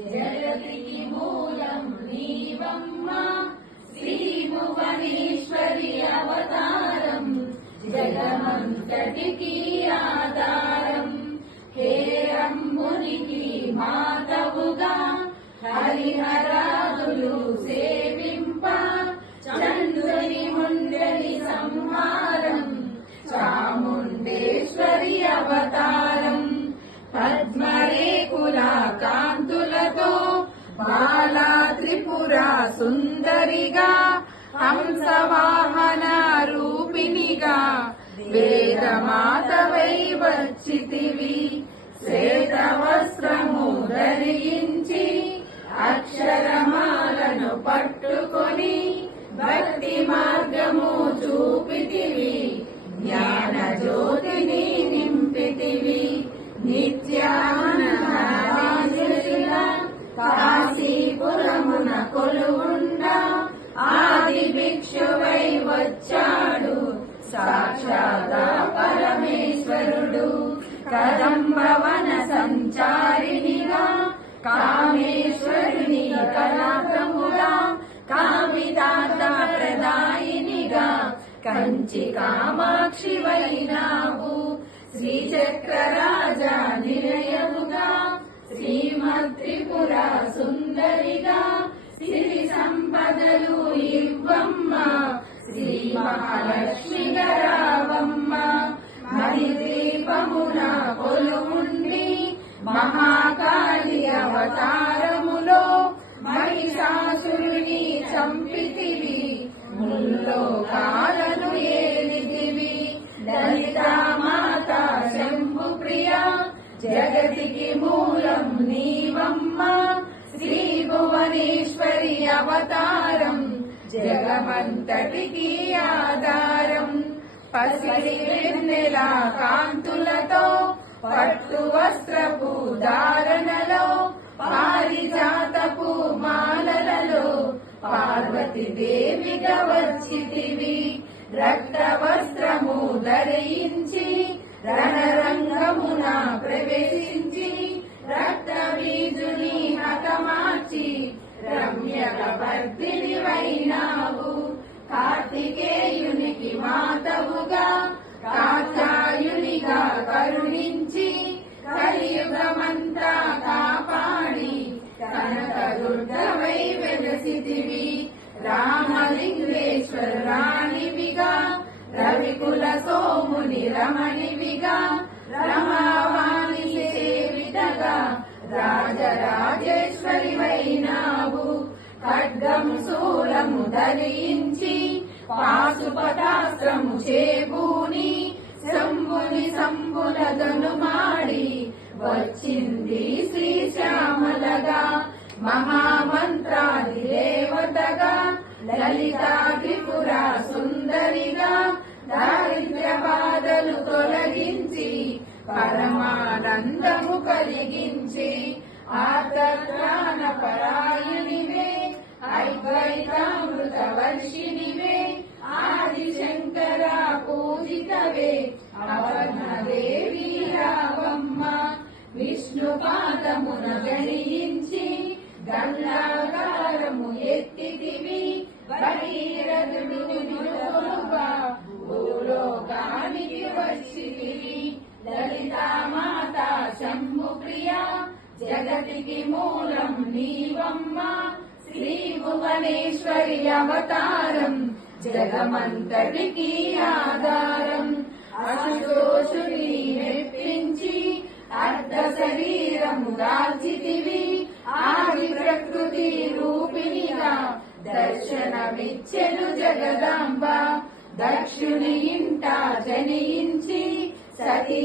జగతికి మూలం నీవమ్మా శ్రీభువనేశ్వరి అవతారం జగమంతటికి ఆధారం హేరంబునికి మాతవుగా హరిహరాదులు సేవింప చంద్రుని ముండలి సంహారం చాముండేశ్వరి అవతారం పద్మరేకుల కాంతులతో బాలా త్రిపుర సుందరిగా హంసవాహన రూపిణిగా వేదమాతవై వచ్చితివి శ్వేత వస్త్రము ధరించి అక్షరమాలను పట్టుకొని భక్తి మార్గము చూపితివి జ్ఞాన జ్యోతిని నింపితివి నిత్యానందశిలా కాశీపురమున కొలువుండ ఆది భిక్షువై వచ్చాడు సాక్షాత్ పరమేశ్వరుడు కదంబవన సంచారిణిగా కామేశ్వరుని కళాత్రముగా కామితార్థ ప్రదాయినిగా కంచి కామాక్షి వైనావు శ్రీచక్రరాజ నిలయముగా శ్రీమద్ త్రిపుర సుందరిగా సిరి సంపదలు ఇవ్వమ్మ శ్రీ మహాలక్ష్మి గరావమ్మ మణిద్వీపమున కొలువుండి మహాకాళి అవతారములో మహిషాసురుని చంపితివి ముల్లోకాలను ఏలితివి లలితామాత శంభుప్రియ జగతికి మూలం నీవమ్మ శ్రీ భువనేశ్వరి అవతారం జగమంతటికి ఆధారం పసిడి వెన్నెల కాంతులతో పట్టు వస్త్రపు ధారణలో పారిజాతపు మాలలలో పార్వతి దేవిగా వచ్చితివి రక్త వస్త్రము ధరించి రణరంగమున ప్రవేశించి రక్త బీజుని హతమార్చి రమ్యక భర్తిని వైనావు కార్తికేయునికి మాతవుగా కాచాయునిగా కరుణించి కలియుగమంతా కాపాడి కనక దుర్గవై వెలసితివి రామలింగేశ్వరానివిగా రవికుల సోముని రమణివిగా రమావాణి సేవితగా రాజరాజేశ్వరి వైనావు ఖడ్గము శూలము ధరించి పాశుపతాస్త్రము చేబూని శంభుని సంబులదను మాడి వచ్చింది శ్రీశ్యామలగా మహామంత్రాది దేవతగా లలితా త్రిపుర సుందరిగా దారిద్ర్య బాధలు తొలగించి పరమానందము కలిగించి ఆర్తత్రాణ పరాయణివే అద్వైతామృత వర్షిణివే ఆదిశంకర పూజితవే అపర్ణదేవి రావమ్మ విష్ణు పాదమున గణించి గంగాకారము ఎత్తితివి భగీరథుడు నిలువగా భూలోకానికి వచ్చితివి లలితామాత శంభుప్రియ జగతికి మూలం నీవమ్మ శ్రీ భువనేశ్వరి అవతారం జగమంతటికి ఆధారం అశుతోషుని మెప్పించి అర్ధ శరీరము దాల్చితివి ఆది ప్రకృతి రూపిణిగా దర్శనమిచ్చెను జగదాంబ దక్షుని ఇంట జనించి సతీ